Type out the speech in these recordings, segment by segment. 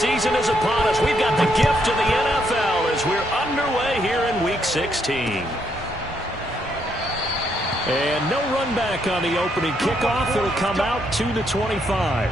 season is upon us. We've got the gift of the NFL as we're underway here in Week 16. And no run back on the opening kickoff. It'll come out to the 25.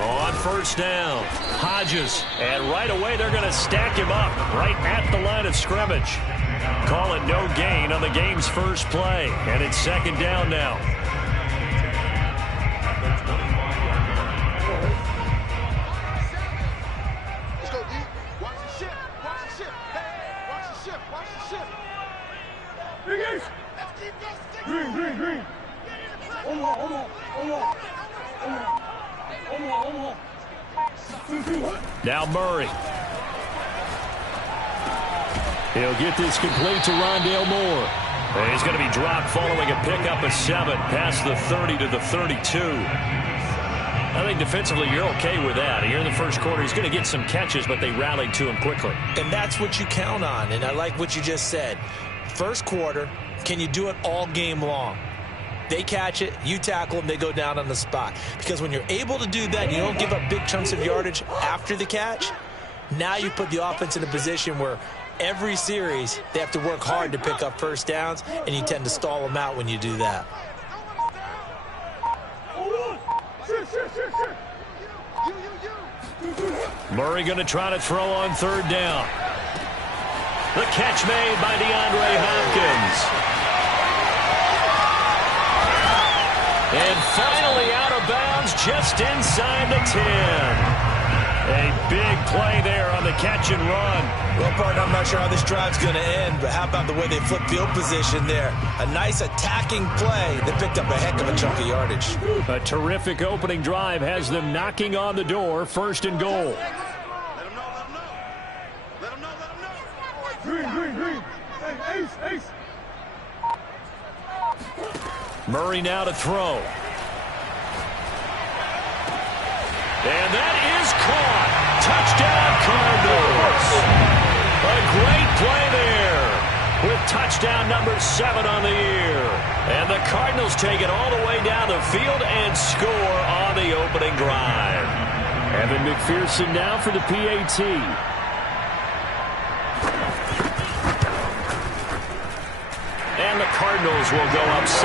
On first down, Hodges, and right away they're going to stack him up right at the line of scrimmage. Call it no gain on the game's first play, and it's second down now. Let's go, D. Watch the ship. Watch the ship. Hey, watch the ship. Watch the ship. Let's keep those sticks. Green. Now Murray. He'll get this complete to Rondale Moore. And he's going to be dropped following a pickup of 7 past the 30 to the 32. I think defensively you're okay with that. Here in the first quarter, he's going to get some catches, but they rallied to him quickly. And that's what you count on, and I like what you just said. First quarter, can you do it all game long? They catch it, you tackle them, they go down on the spot. Because when you're able to do that, you don't give up big chunks of yardage after the catch, now you put the offense in a position where every series they have to work hard to pick up first downs, and you tend to stall them out when you do that. Murray going to try to throw on third down. The catch made by DeAndre Hopkins. And finally out of bounds just inside the 10. A big play there on the catch and run. Well, partner, I'm not sure how this drive's going to end, but how about the way they flip field position there? A nice attacking play that picked up a heck of a chunk of yardage. A terrific opening drive has them knocking on the door, first and goal. Let them know. Green. Hey, ace. Murray now to throw. And that is caught. Touchdown, Cardinals. A great play there with touchdown number 7 on the year. And the Cardinals take it all the way down the field and score on the opening drive. Evan McPherson now for the PAT. And the Cardinals will go up 7-0.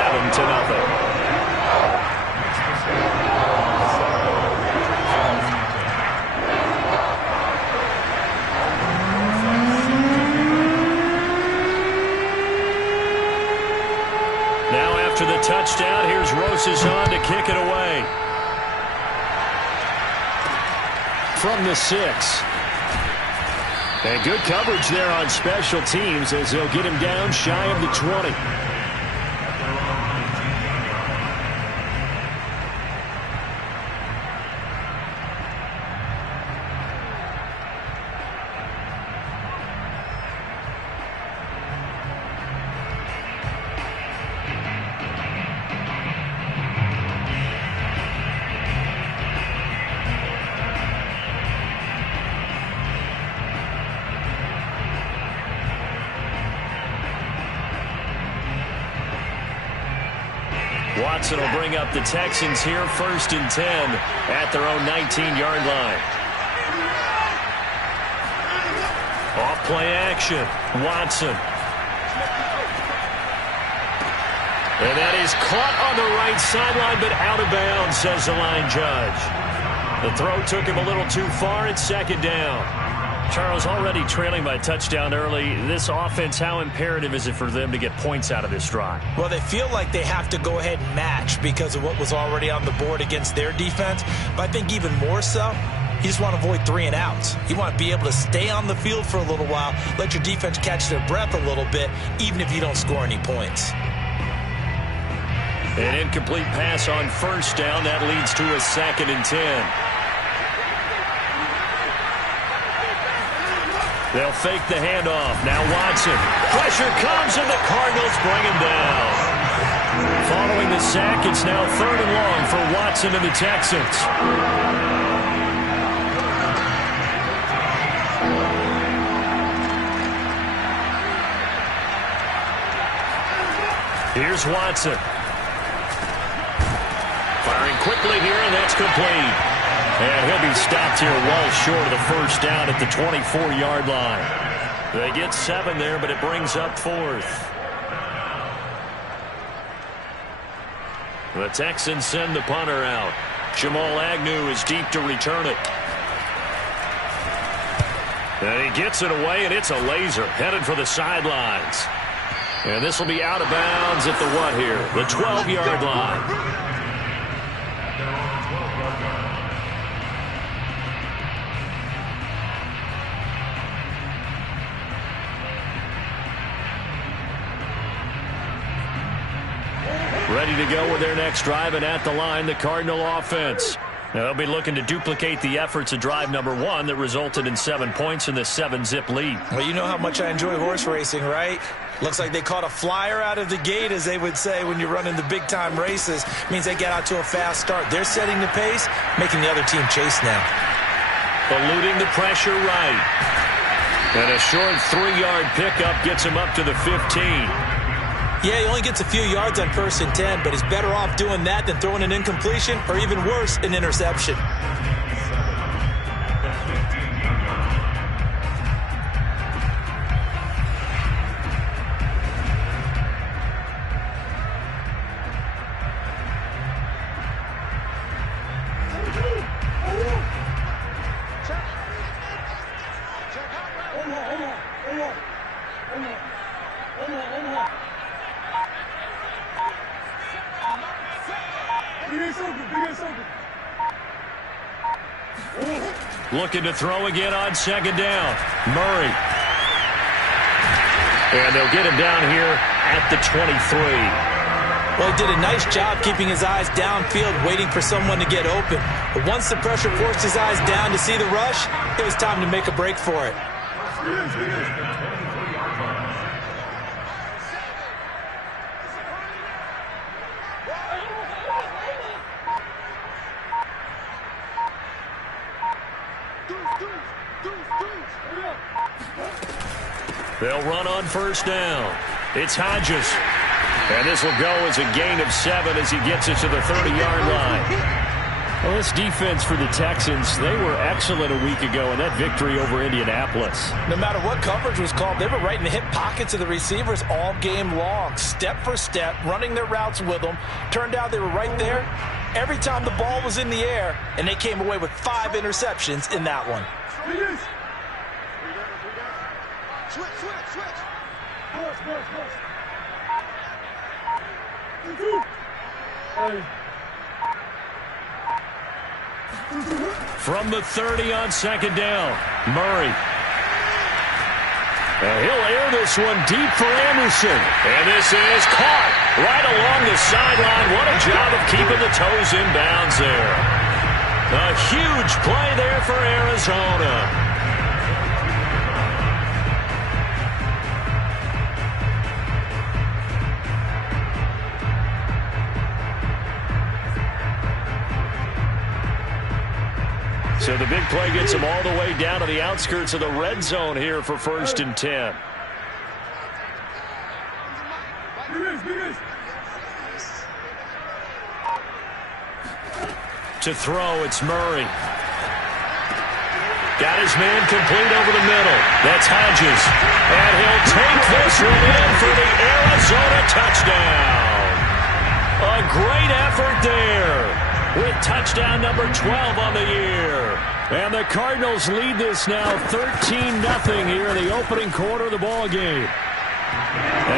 Now after the touchdown, here's Rosas on to kick it away. From the 6. And good coverage there on special teams as they'll get him down shy of the 20. Watson will bring up the Texans here, 1st and 10 at their own 19-yard line. Off play action, Watson. And that is caught on the right sideline, but out of bounds, says the line judge. The throw took him a little too far. It's second down. Charles, already trailing by a touchdown early. This offense, how imperative is it for them to get points out of this drive? Well, they feel like they have to go ahead and match because of what was already on the board against their defense. But I think even more so, you just want to avoid 3 and outs. You want to be able to stay on the field for a little while, let your defense catch their breath a little bit, even if you don't score any points. An incomplete pass on first down. That leads to a 2nd and 10. They'll fake the handoff. Now Watson. Pressure comes, and the Cardinals bring him down. Following the sack, it's now 3rd and long for Watson and the Texans. Here's Watson. Firing quickly here, and that's complete. And he'll be stopped here well short of the first down at the 24-yard line. They get 7 there, but it brings up 4th. The Texans send the punter out. Jamal Agnew is deep to return it. And he gets it away, and it's a laser headed for the sidelines. And this will be out of bounds at the what here? The 12-yard line. Ready to go with their next drive, and at the line, the Cardinal offense. Now they'll be looking to duplicate the efforts of drive number 1 that resulted in 7 points in the 7-zip lead. Well, you know how much I enjoy horse racing, right? Looks like they caught a flyer out of the gate, as they would say when you're running the big-time races. Means they get out to a fast start. They're setting the pace, making the other team chase now. Eluding the pressure right. And a short 3-yard pickup gets him up to the 15. Yeah, he only gets a few yards on 1st and 10, but he's better off doing that than throwing an incompletion, or even worse, an interception. Looking to throw again on 2nd down. Murray. And they'll get him down here at the 23. Well, he did a nice job keeping his eyes downfield, waiting for someone to get open. But once the pressure forced his eyes down to see the rush, it was time to make a break for it. They'll run on 1st down. It's Hodges. And this will go as a gain of 7 as he gets it to the 30-yard line. Well, this defense for the Texans, they were excellent a week ago in that victory over Indianapolis. No matter what coverage was called, they were right in the hip pockets of the receivers all game long, step for step, running their routes with them. Turned out they were right there every time the ball was in the air, and they came away with 5 interceptions in that one. Switch. From the 30 on 2nd down, Murray. And he'll air this one deep for Anderson. And this is caught right along the sideline. What a job of keeping the toes in bounds there. A huge play there for Arizona. So the big play gets him all the way down to the outskirts of the red zone here for 1st and 10. To throw, it's Murray. Got his man complete over the middle. That's Hodges. And he'll take this one in for the Arizona touchdown. A great effort there, with touchdown number 12 on the year. And the Cardinals lead this now 13-0 here in the opening quarter of the ball game.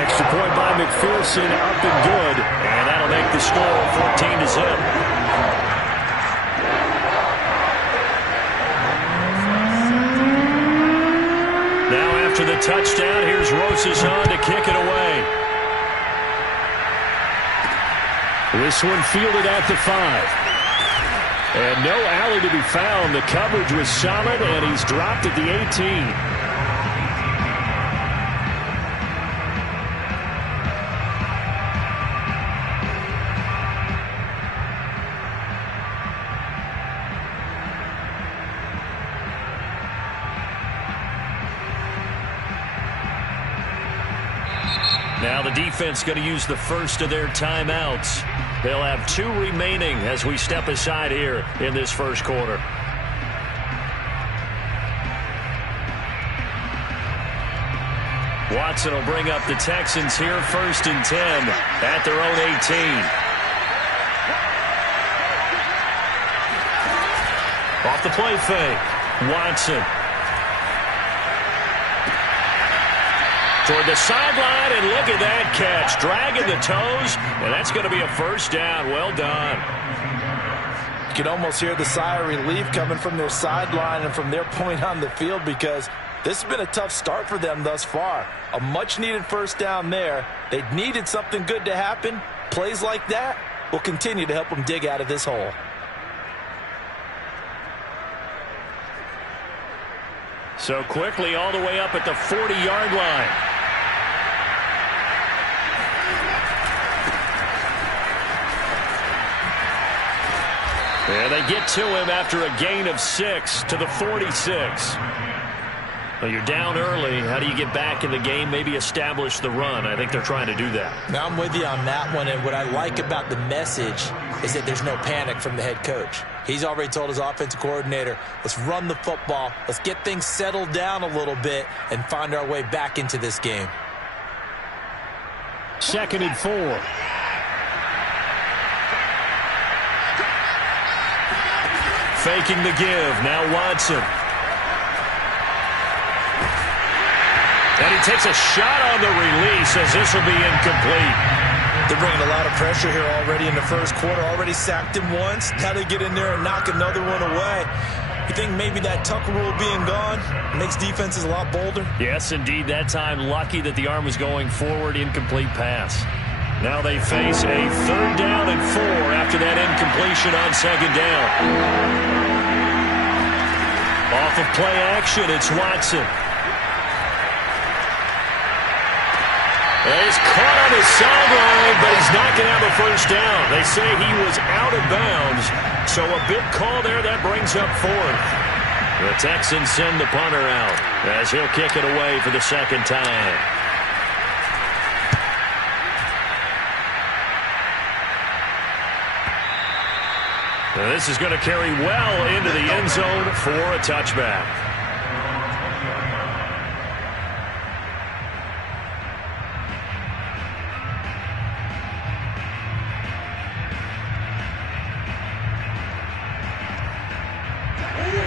Extra point by McPherson, up and good. And that'll make the score 14-0. Now after the touchdown, here's Rosas on to kick it away. This one fielded at the 5. And no alley to be found. The coverage was solid, and he's dropped at the 18. Now the defense going to use the first of their timeouts. They'll have 2 remaining as we step aside here in this first quarter. Watson will bring up the Texans here, 1st and 10 at their own 18. Off the play fake, Watson. Toward the sideline, and look at that catch. Dragging the toes, and that's going to be a first down. Well done. You can almost hear the sigh of relief coming from their sideline and from their point on the field, because this has been a tough start for them thus far. A much-needed first down there. They needed something good to happen. Plays like that will continue to help them dig out of this hole. So quickly all the way up at the 40-yard line. And they get to him after a gain of 6 to the 46. Well, you're down early. How do you get back in the game, maybe establish the run? I think they're trying to do that. Now, I'm with you on that one, and what I like about the message is that there's no panic from the head coach. He's already told his offensive coordinator, let's run the football, let's get things settled down a little bit and find our way back into this game. 2nd and 4. Faking the give. Now Watson. And he takes a shot on the release as this will be incomplete. They're bringing a lot of pressure here already in the first quarter. Already sacked him once. Now they get in there and knock another one away. You think maybe that Tucker rule being gone makes defenses a lot bolder? Yes, indeed. That time, lucky that the arm was going forward. Incomplete pass. Now they face a 3rd down and 4 after that incompletion on 2nd down. Off of play action, it's Watson. He's caught on his sideline, but he's not going to have a first down. They say he was out of bounds, so a big call there that brings up 4th. The Texans send the punter out as he'll kick it away for the 2nd time. Now this is going to carry well into the end zone for a touchback.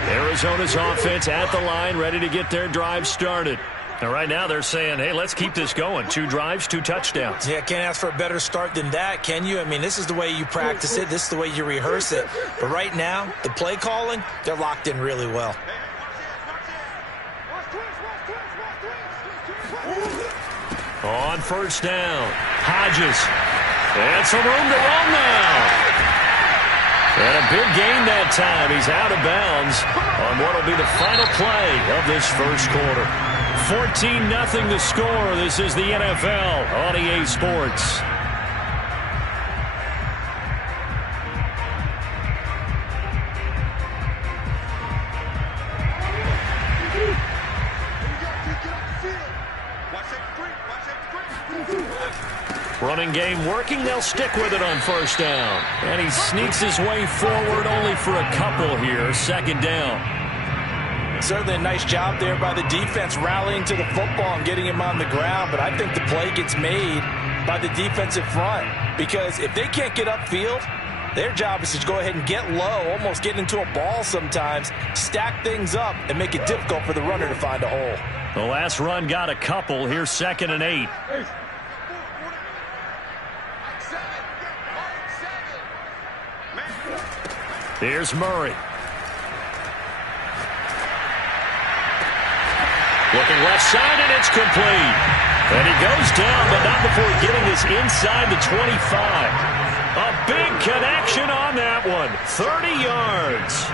Arizona's offense at the line, ready to get their drive started. And right now they're saying, hey, let's keep this going. 2 drives, 2 touchdowns. Yeah, can't ask for a better start than that, can you? I mean, this is the way you practice it. This is the way you rehearse it. But right now, the play calling, they're locked in really well. On 1st down, Hodges. And some room to run now. And a big gain that time. He's out of bounds on what will be the final play of this first quarter. 14-0 the score. This is the NFL on EA Sports. Running game working. They'll stick with it on 1st down. And he sneaks his way forward only for a couple here. 2nd down. Certainly a nice job there by the defense rallying to the football and getting him on the ground. But I think the play gets made by the defensive front. Because if they can't get upfield, their job is to go ahead and get low, almost get into a ball sometimes, stack things up, and make it difficult for the runner to find a hole. The last run got a couple. Here's 2nd and 8. Here's Murray. Looking left side, and it's complete. And he goes down, but not before getting this inside the 25. A 30 yards.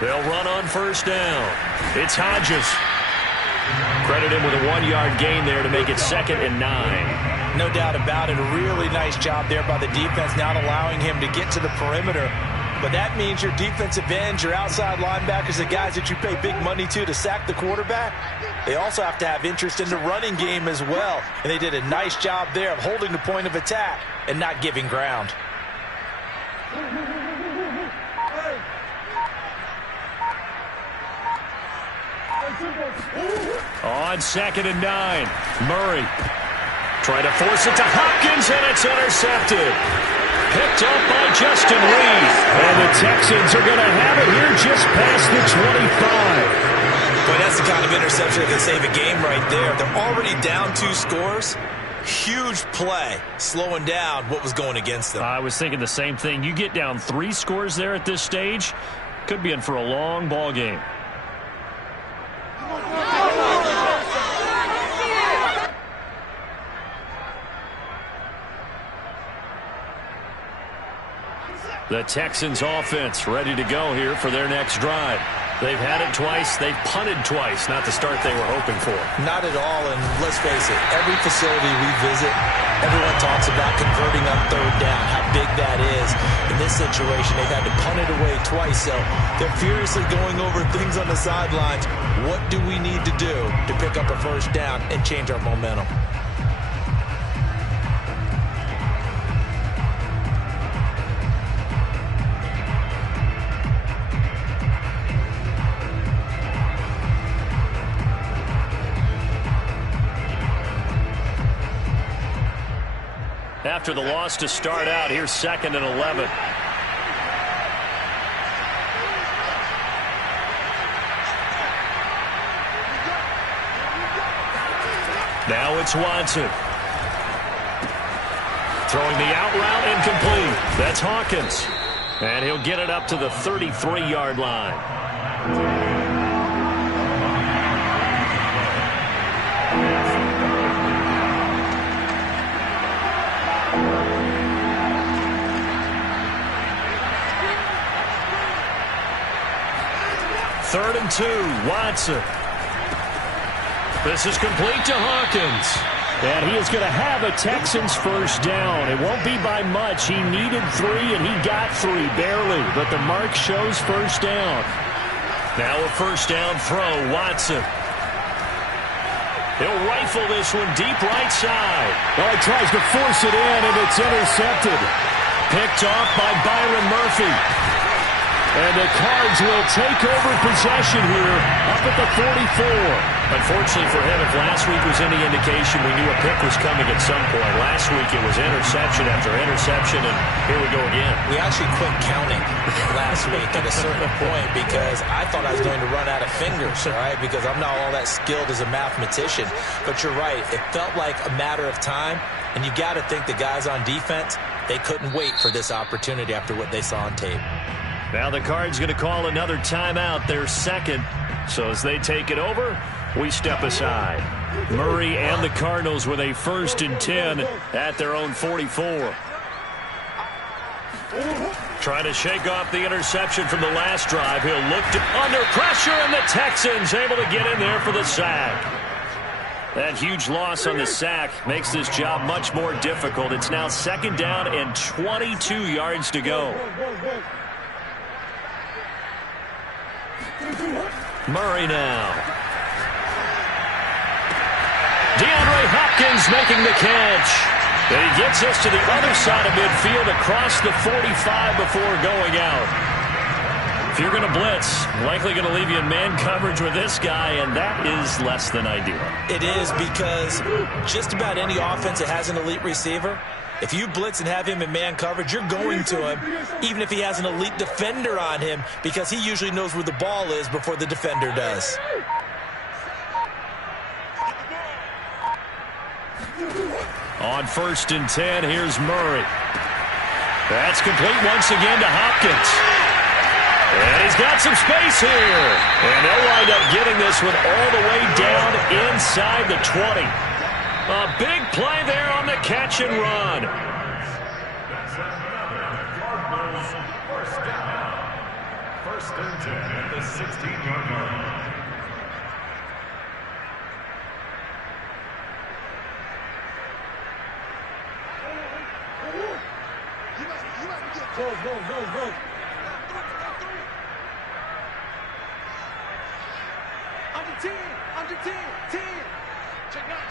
They'll run on first down. It's Hodges. Credit him with a 1-yard gain there to make it 2nd and 9. No doubt about it. A really nice job there by the defense, not allowing him to get to the perimeter. But that means your defensive ends, your outside linebackers, the guys that you pay big money to sack the quarterback, they also have to have interest in the running game as well. And they did a nice job there of holding the point of attack and not giving ground. On 2nd and 9, Murray trying to force it to Hopkins, and it's intercepted. Picked up by Justin Reed. And the Texans are going to have it here just past the 25. Boy, that's the kind of interception that can save a game right there. They're already down 2 scores. Huge play, slowing down what was going against them. I was thinking the same thing. You get down 3 scores there at this stage, could be in for a long ball game. The Texans offense ready to go here for their next drive. They've had it twice. They've punted twice. Not the start they were hoping for. Not at all, and let's face it, every facility we visit, everyone talks about converting on 3rd down, how big that is. In this situation, they've had to punt it away twice, so they're furiously going over things on the sidelines. What do we need to do to pick up a 1st down and change our momentum? After the loss to start out, here's 2nd and 11. Now it's Watson. Throwing the out route incomplete. That's Hawkins. And he'll get it up to the 33-yard line. Third and 2, Watson. This is complete to Hawkins. And he is going to have a Texans 1st down. It won't be by much. He needed 3, and he got 3, barely. But the mark shows 1st down. Now a 1st down throw, Watson. He'll rifle this one deep right side. Oh, he tries to force it in, and it's intercepted. Picked off by Byron Murphy. And the Cards will take over possession here up at the 44. Unfortunately for him, if last week was any indication, we knew a pick was coming at some point. Last week it was interception after interception, and here we go again. We actually quit counting last week at a certain point because I thought I was going to run out of fingers, all right, because I'm not all that skilled as a mathematician. But you're right. It felt like a matter of time, and you got to think the guys on defense, they couldn't wait for this opportunity after what they saw on tape. Now the Cards going to call another timeout, their 2nd. So as they take it over, we step aside. Murray and the Cardinals with a 1st and 10 at their own 44. Trying to shake off the interception from the last drive. He'll look under pressure, and the Texans able to get in there for the sack. That huge loss on the sack makes this job much more difficult. It's now 2nd down and 22 yards to go. Murray now. DeAndre Hopkins making the catch. And he gets us to the other side of midfield across the 45 before going out. If you're going to blitz, likely going to leave you in man coverage with this guy, and that is less than ideal. It is, because just about any offense that has an elite receiver, if you blitz and have him in man coverage, you're going to him, even if he has an elite defender on him, because he usually knows where the ball is before the defender does. On 1st and 10, here's Murray. That's complete once again to Hopkins. And he's He's got some space here. And they'll wind up getting this one all the way down inside the 20. A big play there on the catch and run. First and 10 at the 16-yard line. Go. Under 10. Check out.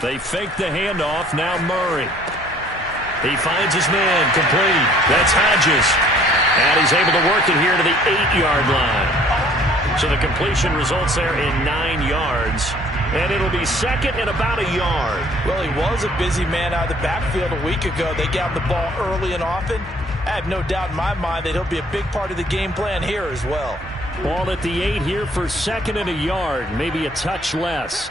They fake the handoff. Now Murray. He finds his man complete. That's Hodges. And he's able to work it here to the 8-yard line. So the completion results there in 9 yards. And it'll be second and about a yard. Well, he was a busy man out of the backfield a week ago. They got him the ball early and often. I have no doubt in my mind that he'll be a big part of the game plan here as well. Ball at the 8 here for second and a yard. Maybe a touch less.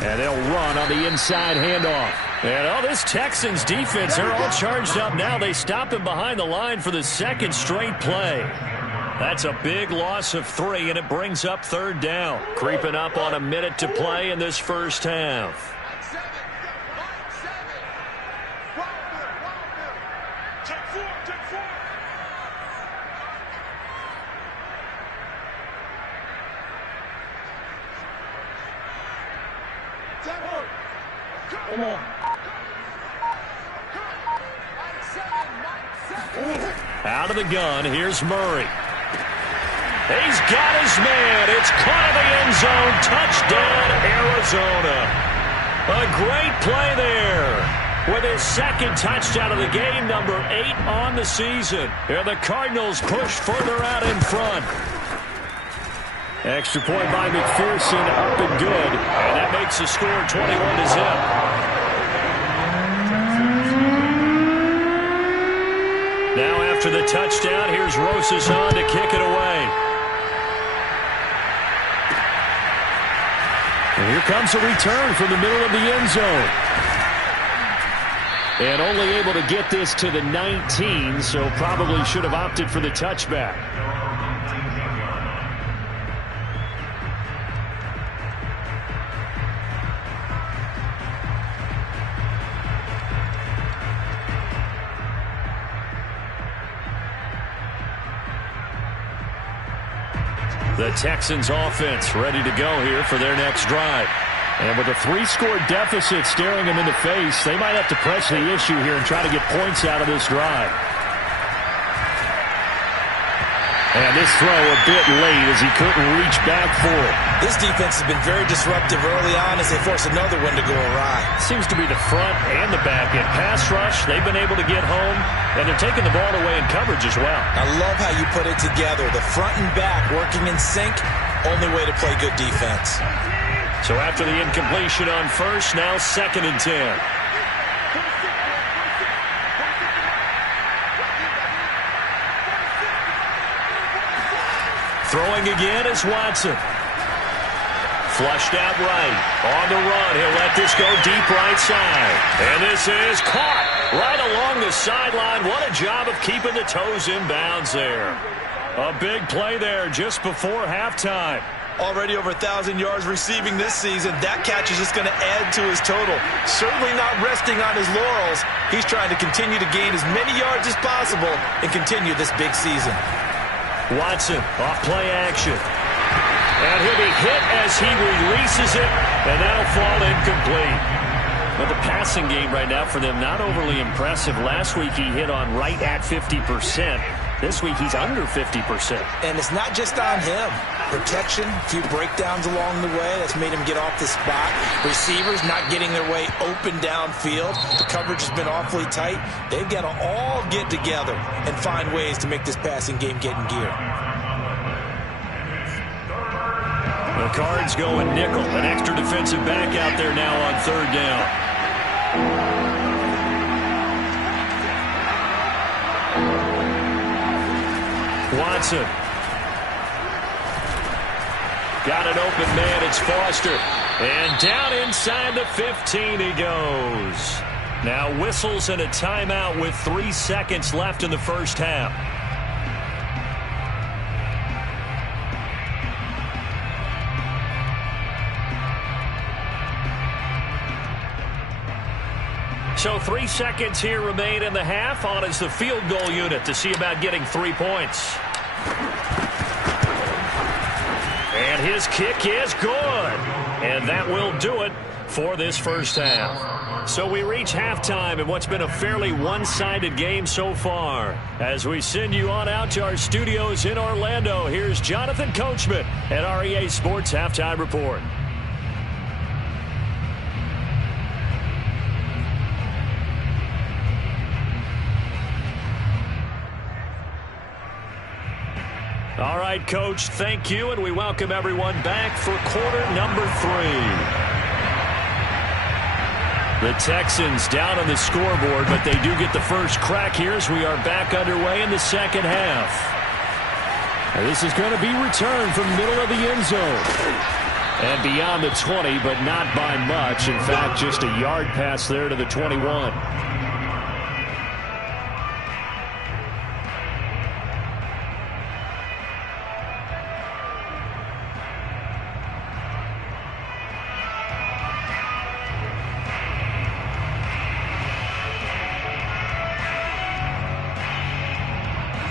And they'll run on the inside handoff. And this Texans defense, they're all charged up now. They stop him behind the line for the second straight play. That's a big loss of 3, and it brings up third down. Creeping up on a minute to play in this first half. Come on. Out of the gun, here's Murray. He's got his man. It's caught in the end zone. Touchdown, Arizona. A great play there. With his second touchdown of the game, number 8 on the season. And the Cardinals push further out in front. Extra point by McPherson, up and good. And that makes the score 21-0. Now after the touchdown, here's Rosas on to kick it away. And here comes a return from the middle of the end zone. And only able to get this to the 19, so probably should have opted for the touchback. The Texans offense ready to go here for their next drive. And with a 3-score deficit staring them in the face, they might have to press the issue here and try to get points out of this drive. And this throw a bit late as he couldn't reach back for it. This defense has been very disruptive early on as they force another one to go awry. Seems to be the front and the back end. Pass rush, they've been able to get home, and they're taking the ball away in coverage as well. I love how you put it together. The front and back working in sync, only way to play good defense. So after the incompletion on first, now second and 10. Throwing again is Watson. Flushed out right. On the run. He'll let this go deep right side. And this is caught right along the sideline. What a job of keeping the toes in bounds there. A big play there just before halftime. Already over 1,000 yards receiving this season. That catch is just going to add to his total. Certainly not resting on his laurels. He's trying to continue to gain as many yards as possible and continue this big season. Watson off play action. And he'll be hit as he releases it, and that'll fall incomplete. But the passing game right now for them, not overly impressive. Last week he hit on right at 50%. This week he's under 50%. And it's not just on him. Protection, a few breakdowns along the way. That's made him get off the spot. Receivers not getting their way open downfield. The coverage has been awfully tight. They've got to all get together and find ways to make this passing game get in gear. The Cards going nickel. An extra defensive back out there now on third down. Watson. Got an open man. It's Foster. And down inside the 15 he goes. Now whistles and a timeout with 3 seconds left in the first half. So 3 seconds here remain in the half. On is the field goal unit to see about getting 3 points. And his kick is good. And that will do it for this first half. So we reach halftime in what's been a fairly one-sided game so far. As we send you on out to our studios in Orlando, here's Jonathan Coachman at REA Sports Halftime Report. All right, Coach, thank you, and we welcome everyone back for quarter number 3. The Texans down on the scoreboard, but they do get the first crack here as we are back underway in the second half. And this is going to be returned from the middle of the end zone. And beyond the 20, but not by much. In fact, just a yard pass there to the 21.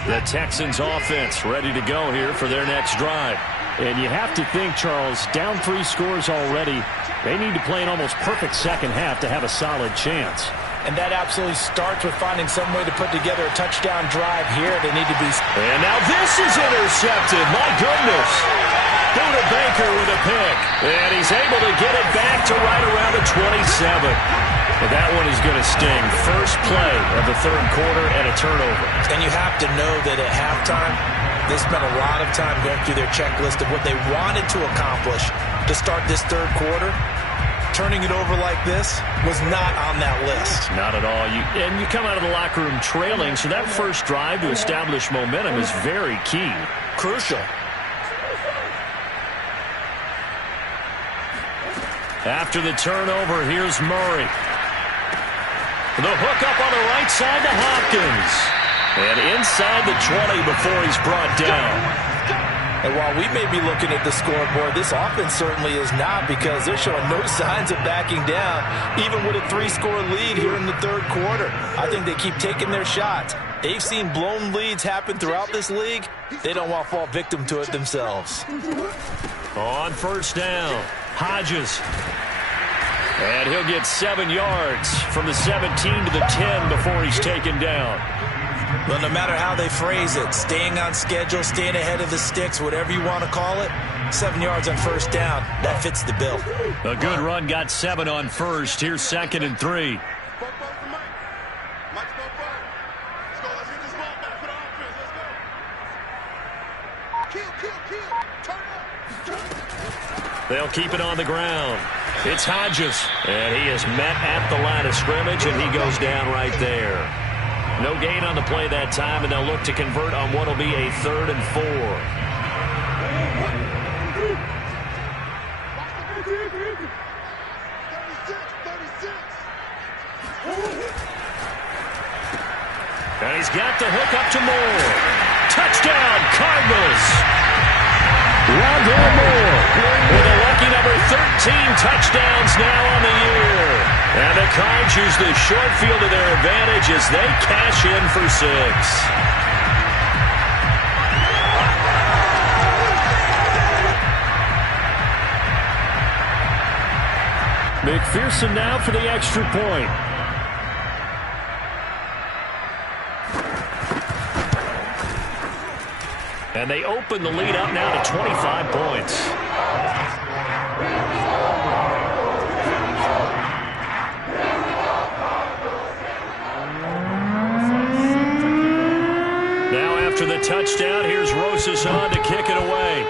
The Texans offense ready to go here for their next drive. And you have to think, Charles, down 3 scores already. They need to play an almost perfect second half to have a solid chance. And that absolutely starts with finding some way to put together a touchdown drive here. They need to be... And now this is intercepted. My goodness. Buda Baker with a pick. And he's able to get it back to right around the 27. But that one is going to sting. First play of the third quarter and a turnover. And you have to know that at halftime, they spent a lot of time going through their checklist of what they wanted to accomplish to start this third quarter. Turning it over like this was not on that list. Not at all. And you come out of the locker room trailing, so that first drive to establish momentum is very key. Crucial. After the turnover, here's Murray. The hook up on the right side to Hopkins. And inside the 20 before he's brought down. And while we may be looking at the scoreboard, this offense certainly is not, because they're showing no signs of backing down, even with a 3-score lead here in the third quarter. I think they keep taking their shots. They've seen blown leads happen throughout this league. They don't want to fall victim to it themselves. On first down, Hodges. And he'll get 7 yards from the 17 to the 10 before he's taken down. Well, no matter how they phrase it, staying on schedule, staying ahead of the sticks, whatever you want to call it, 7 yards on first down, that fits the bill. A good run, got 7 on first. Here's 2nd and 3. They'll keep it on the ground. It's Hodges, and he is met at the line of scrimmage, and he goes down right there. No gain on the play that time, and they'll look to convert on what will be a 3rd and 4. And he's got the hook up to Moore. Touchdown, Cardinals! Rondell Moore with a lucky number 13 touchdowns now on the year. And the Cards use the short field to their advantage as they cash in for 6. McPherson now for the extra point. And they open the lead up now to 25 points. Now after the touchdown, here's Rosas on to kick it away.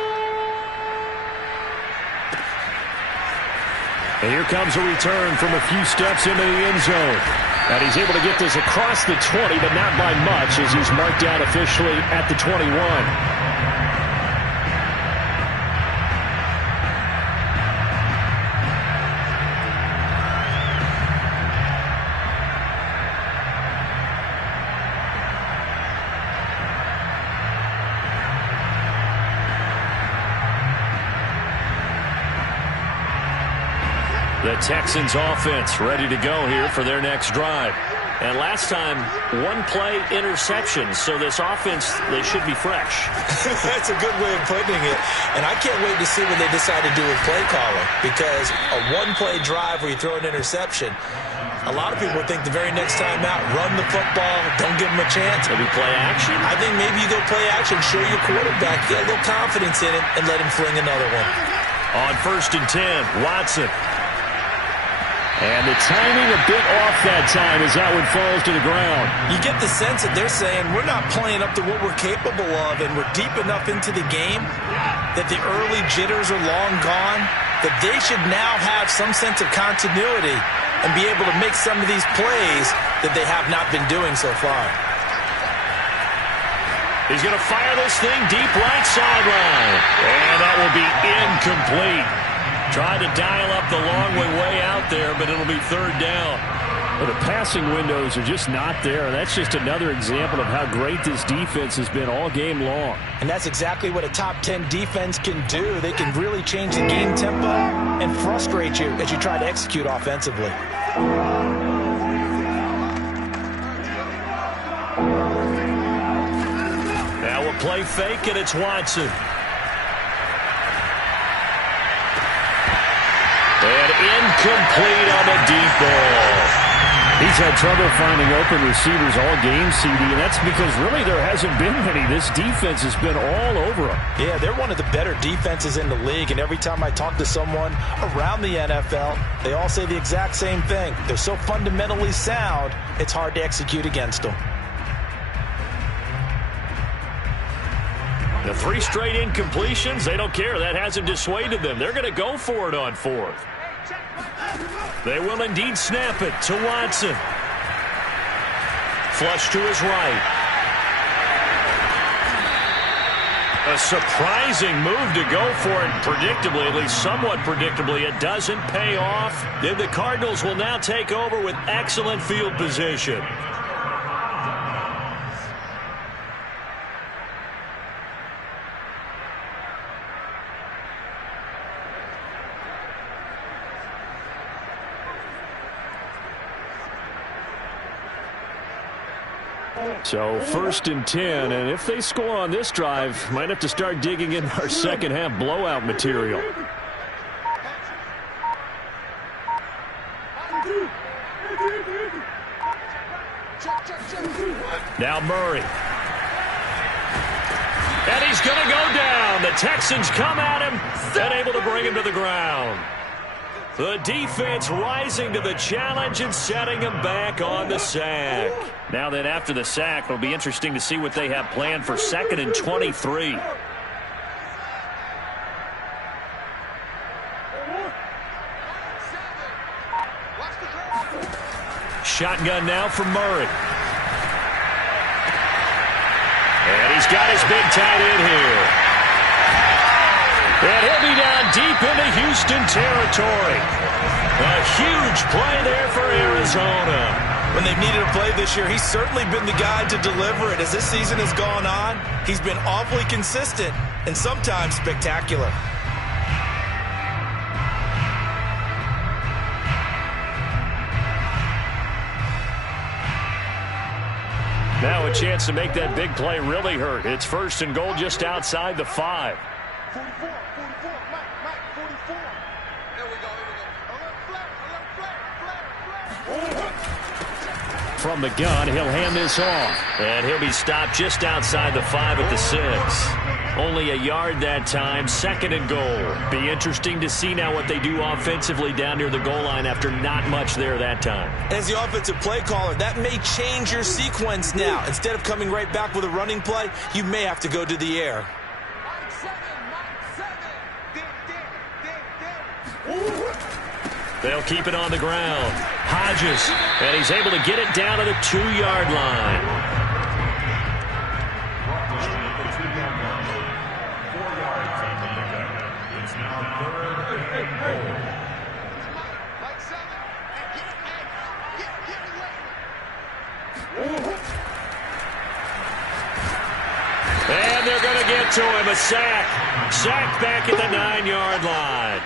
And here comes a return from a few steps into the end zone. And he's able to get this across the 20, but not by much, as he's marked down officially at the 21. The Texans offense ready to go here for their next drive. And last time, one-play interception. So this offense, they should be fresh. That's a good way of putting it. And I can't wait to see what they decide to do with play calling. Because a one-play drive where you throw an interception, a lot of people think the very next time out, run the football, don't give them a chance. Maybe play action? I think maybe you go play action, show your quarterback, get a little confidence in it, and let him fling another one. On 1st and 10, Watson. And the timing a bit off that time as that one falls to the ground. You get the sense that they're saying we're not playing up to what we're capable of, and we're deep enough into the game that the early jitters are long gone, that they should now have some sense of continuity and be able to make some of these plays that they have not been doing so far. He's going to fire this thing deep right sideline. And that will be incomplete. Trying to dial up the long way out there, but it'll be 3rd down. Well, the passing windows are just not there. That's just another example of how great this defense has been all game long. And that's exactly what a top 10 defense can do. They can really change the game tempo and frustrate you as you try to execute offensively. Now we'll play fake, and it's Watson. And incomplete on the deep ball. He's had trouble finding open receivers all game, CD, and that's because really there hasn't been many. This defense has been all over him. Yeah, they're one of the better defenses in the league, and every time I talk to someone around the NFL, they all say the exact same thing. They're so fundamentally sound, it's hard to execute against them. The 3 straight incompletions, they don't care. That hasn't dissuaded them. They're going to go for it on 4th. They will indeed snap it to Watson. Flush to his right. A surprising move to go for it predictably, at least somewhat predictably. It doesn't pay off. Then the Cardinals will now take over with excellent field position. So 1st and 10, and if they score on this drive, might have to start digging in our second half blowout material. Now Murray. And he's going to go down. The Texans come at him and able to bring him to the ground. The defense rising to the challenge and setting him back on the sack. Now then, after the sack, it'll be interesting to see what they have planned for 2nd and 23. Shotgun now from Murray. And he's got his big tight end here. And he'll be down deep into Houston territory. A huge play there for Arizona. When they've needed a play this year, he's certainly been the guy to deliver it. As this season has gone on, he's been awfully consistent and sometimes spectacular. Now a chance to make that big play really hurt. It's 1st and goal just outside the 5. 44, Mike, 44. There we go. Flat. From the gun, he'll hand this off. And he'll be stopped just outside the 5 at the 6. Only a yard that time, 2nd and goal. Be interesting to see now what they do offensively down near the goal line after not much there that time. As the offensive play caller, that may change your sequence now. Instead of coming right back with a running play, you may have to go to the air. They'll keep it on the ground. High Hodges. And he's able to get it down to the 2-yard line. And they're going to get to him. A sack. Sack back at the 9-yard line.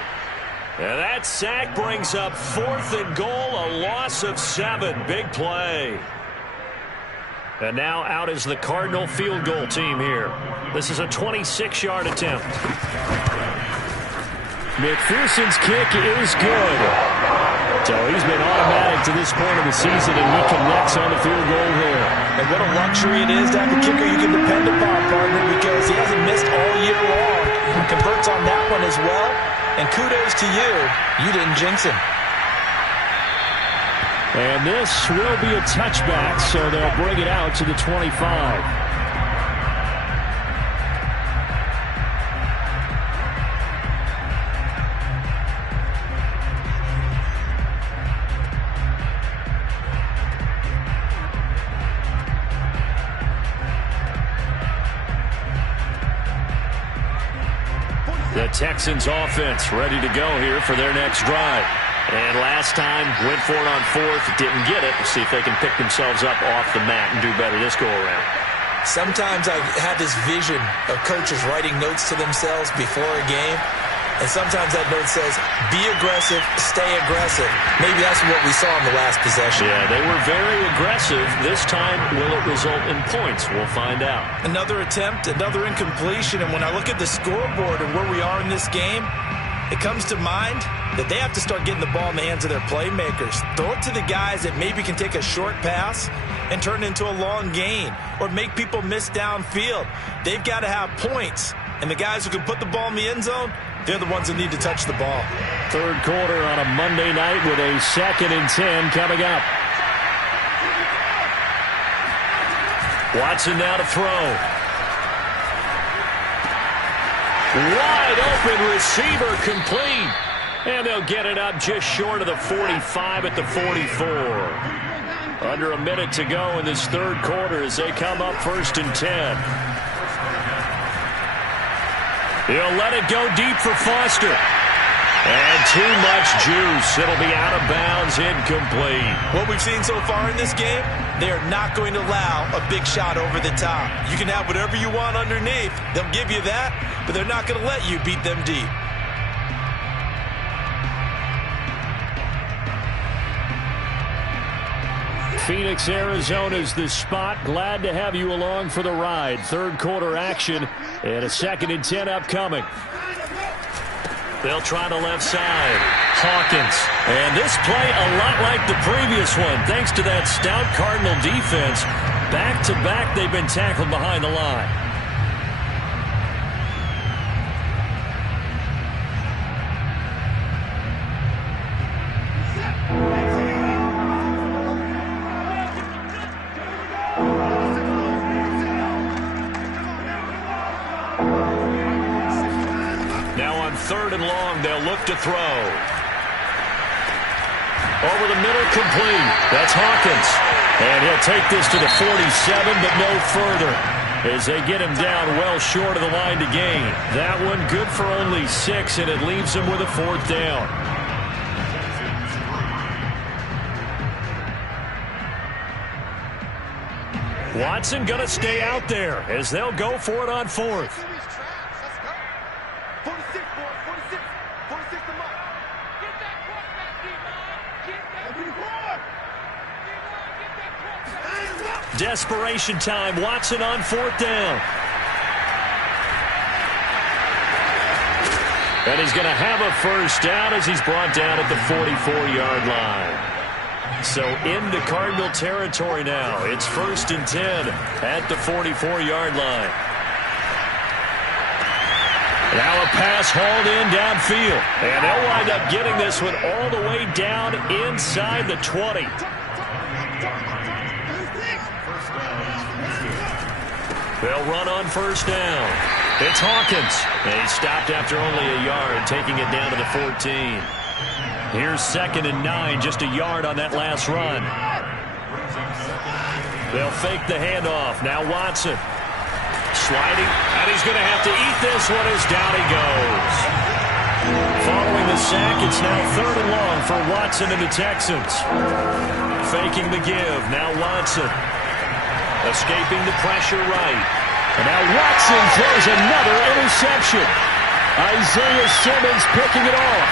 And that sack brings up 4th and goal, a loss of 7. Big play. And now out is the Cardinal field goal team here. This is a 26-yard attempt. McPherson's kick is good. So he's been automatic to this point of the season, and he connects on the field goal here. And what a luxury it is to have a kicker you can depend upon, partner, because he hasn't missed all year long. He converts on that one as well. And kudos to you. You didn't jinx him. And this will be a touchback, so they'll bring it out to the 25. The Texans offense ready to go here for their next drive. And last time, went for it on 4th, didn't get it. We'll see if they can pick themselves up off the mat and do better this go-around. Sometimes I have this vision of coaches writing notes to themselves before a game. And sometimes that note says, be aggressive, stay aggressive. Maybe that's what we saw in the last possession. Yeah, they were very aggressive. This time, will it result in points? We'll find out. Another attempt, another incompletion. And when I look at the scoreboard and where we are in this game, it comes to mind that they have to start getting the ball in the hands of their playmakers. Throw it to the guys that maybe can take a short pass and turn it into a long gain or make people miss downfield. They've got to have points. And the guys who can put the ball in the end zone, they're the ones that need to touch the ball. Third quarter on a Monday night with a 2nd and 10 coming up. Watson now to throw. Wide open receiver complete. And they'll get it up just short of the 45 at the 44. Under a minute to go in this third quarter as they come up 1st and 10. He'll let it go deep for Foster. And too much juice. It'll be out of bounds, incomplete. What we've seen so far in this game, they are not going to allow a big shot over the top. You can have whatever you want underneath. They'll give you that, but they're not going to let you beat them deep. Phoenix, Arizona's the spot. Glad to have you along for the ride. Third quarter action and a 2nd and 10 upcoming. They'll try the left side. Hawkins. And this play a lot like the previous one. Thanks to that stout Cardinal defense. Back-to-back, they've been tackled behind the line. Third and long, they'll look to throw. Over the middle, complete. That's Hawkins. And he'll take this to the 47, but no further as they get him down well short of the line to gain. That one good for only 6, and it leaves him with a 4th down. Watson going to stay out there as they'll go for it on 4th. Desperation time. Watson on 4th down. And he's going to have a first down as he's brought down at the 44-yard line. So into Cardinal territory now. It's 1st and 10 at the 44-yard line. Now a pass hauled in downfield. And they'll wind up getting this one all the way down inside the 20. They'll run on 1st down. It's Hawkins. And he stopped after only a yard, taking it down to the 14. Here's 2nd and 9, just a yard on that last run. They'll fake the handoff. Now Watson. Sliding, and he's going to have to eat this one as down he goes. Following the sack, it's now 3rd and long for Watson and the Texans. Faking the give. Now Watson. Escaping the pressure right. And now Watson throws another interception. Isaiah Simmons picking it off.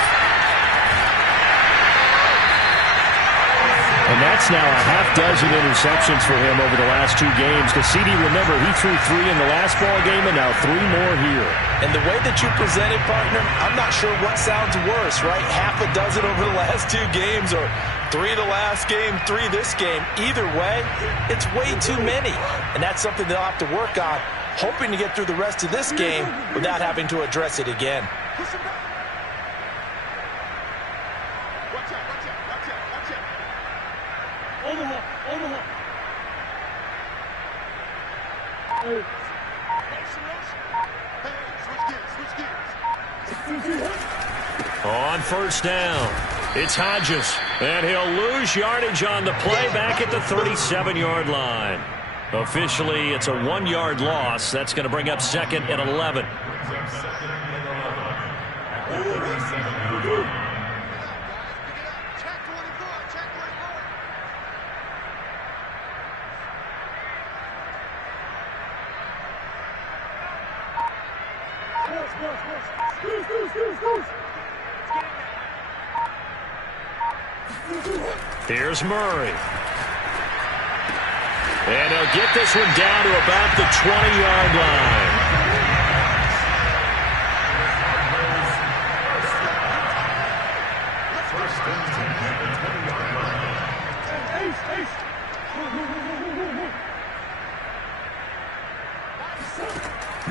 And that's now a half dozen interceptions for him over the last 2 games. Because CD, remember, he threw 3 in the last ball game and now 3 more here. And the way that you presented, partner, I'm not sure what sounds worse, right? Half a dozen over the last 2 games or 3 the last game, 3 this game. Either way, it's way too many. And that's something they'll have to work on, hoping to get through the rest of this game without having to address it again. Push him back. Watch out, watch out, watch out, watch out. Omaha, Omaha. Hey, switch gears. On 1st down, it's Hodges. And he'll lose yardage on the play back at the 37-yard line. Officially, it's a 1-yard loss. That's going to bring up 2nd and 11. Here's Murray. And he'll get this one down to about the 20-yard line.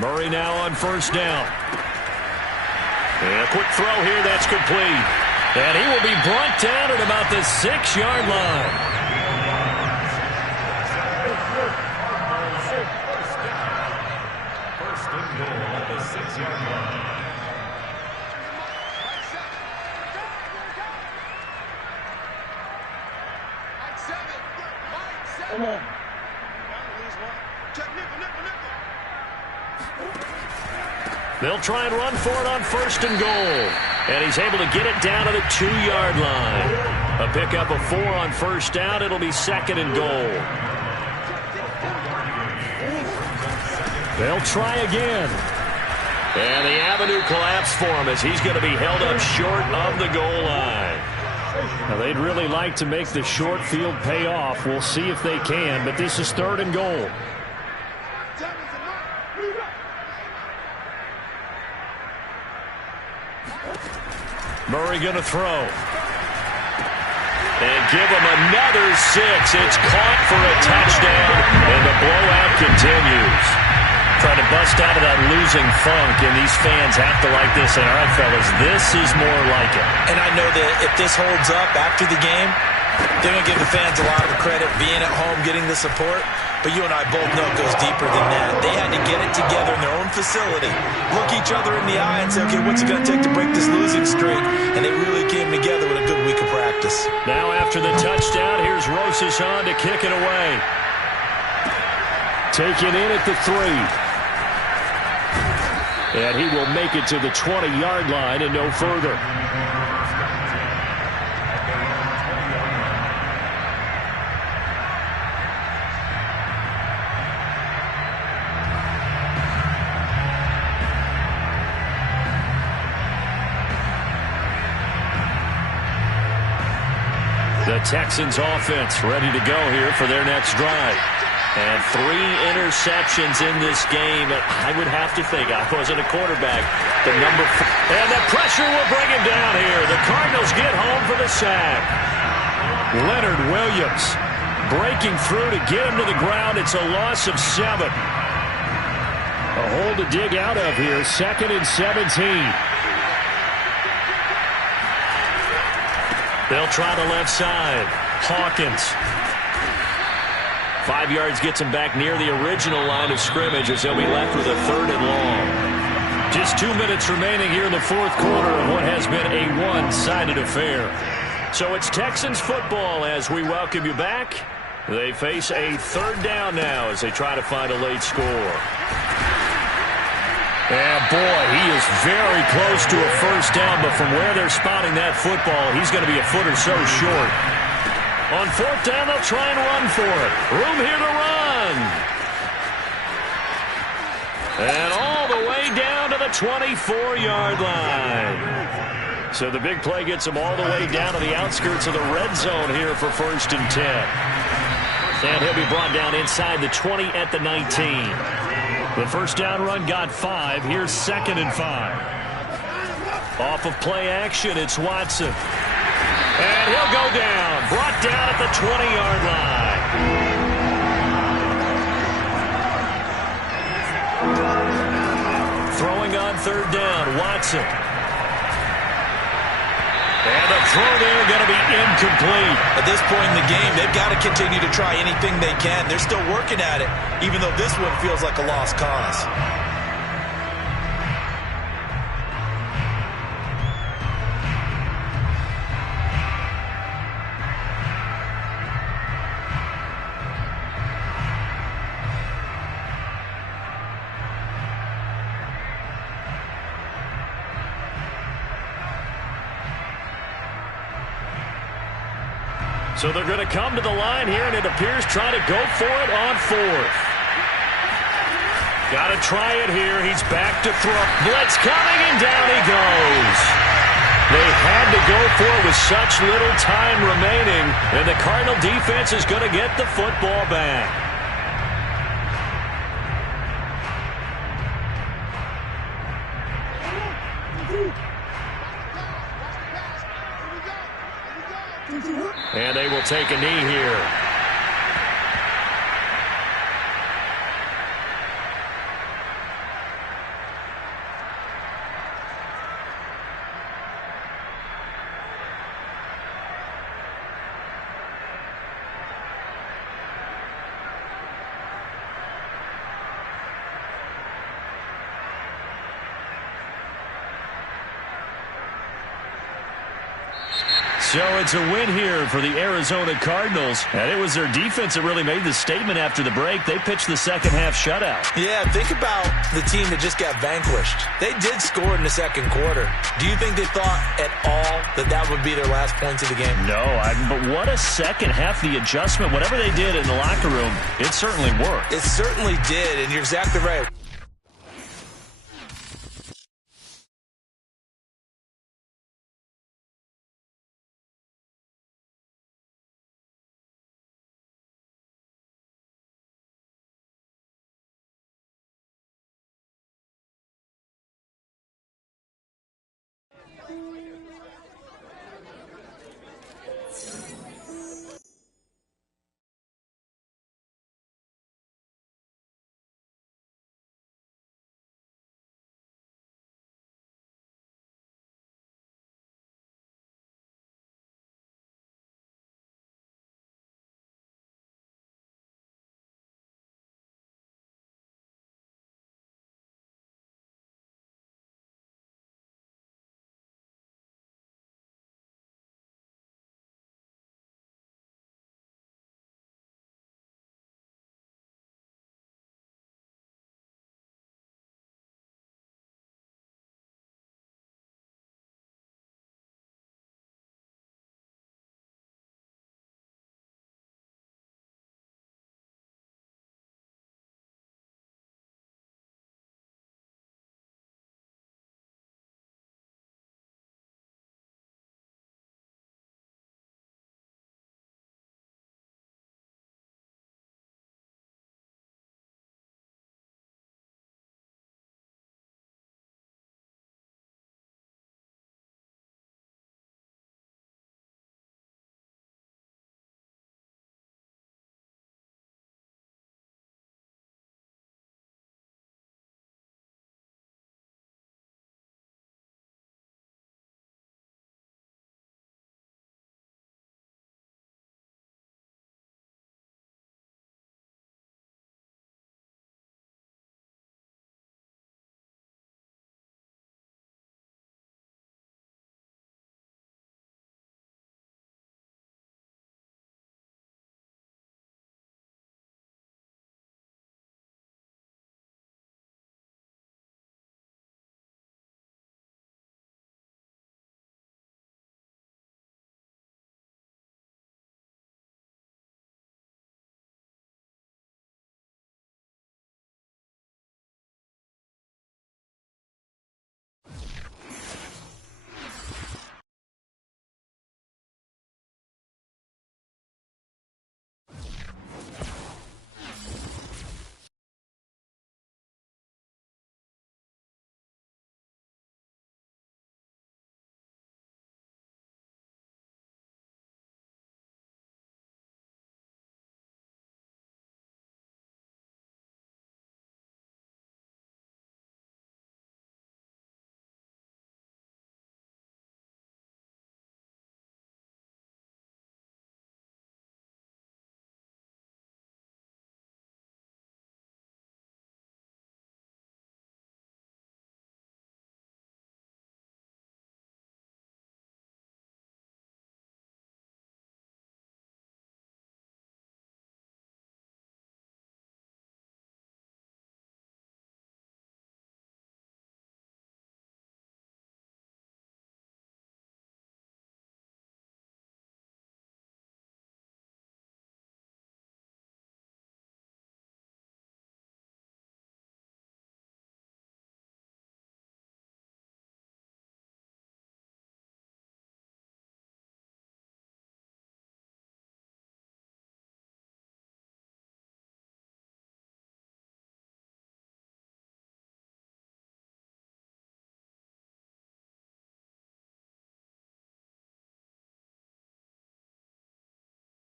Murray now on 1st down. And a quick throw here, that's complete. And he will be brought down at about the 6-yard line. They'll try and run for it on 1st and goal. And he's able to get it down to the 2-yard line. A pickup of 4 on 1st down. It'll be 2nd and goal. They'll try again. And the avenue collapsed for him as he's going to be held up short of the goal line. Now, they'd really like to make the short field pay off. We'll see if they can, but this is 3rd and goal. Murray going to throw. And give him another 6. It's caught for a touchdown, and the blowout continues. Trying to bust out of that losing funk, and these fans have to like this. And all right, fellas, this is more like it. And I know that if this holds up after the game, they're going to give the fans a lot of credit being at home, getting the support. But you and I both know it goes deeper than that. They had to get it together in their own facility, look each other in the eye and say, okay, what's it going to take to break this losing streak? And they really came together with a good week of practice. Now after the touchdown, here's Rosas on to kick it away. Taken in at the 3. And he will make it to the 20-yard line and no further. The Texans offense ready to go here for their next drive. And 3 interceptions in this game. I would have to think, I wasn't a quarterback, the number 4. And the pressure will bring him down here. The Cardinals get home for the sack. Leonard Williams breaking through to get him to the ground. It's a loss of 7. A hole to dig out of here. 2nd and 17. They'll try the left side. Hawkins. 5 yards gets him back near the original line of scrimmage as they'll be left with a 3rd and long. Just 2 minutes remaining here in the fourth quarter of what has been a one-sided affair. So it's Texans football as we welcome you back. They face a third down now as they try to find a late score. And boy, he is very close to a first down, but from where they're spotting that football, he's going to be a foot or so short. On fourth down, they'll try and run for it. Room here to run. And all the way down to the 24-yard line. So the big play gets him all the way down to the outskirts of the red zone here for 1st and 10. And he'll be brought down inside the 20 at the 19. The first down run got 5. Here's 2nd and 5. Off of play action, it's Watson. And he'll go down. Brought down at the 20-yard line. Throwing on third down, Watson. And the throw there going to be incomplete. At this point in the game, they've got to continue to try anything they can. They're still working at it, even though this one feels like a lost cause. So they're going to come to the line here, and it appears trying to go for it on 4th. Got to try it here. He's back to throw. Blitz coming, and down he goes. They had to go for it with such little time remaining, and the Cardinal defense is going to get the football back. And they will take a knee here. So it's a win here for the Arizona Cardinals. And it was their defense that really made the statement after the break. They pitched the second half shutout. Yeah, think about the team that just got vanquished. They did score in the second quarter. Do you think they thought at all that that would be their last points of the game? No, but what a second half. The adjustment, whatever they did in the locker room, it certainly worked. It certainly did, and you're exactly right.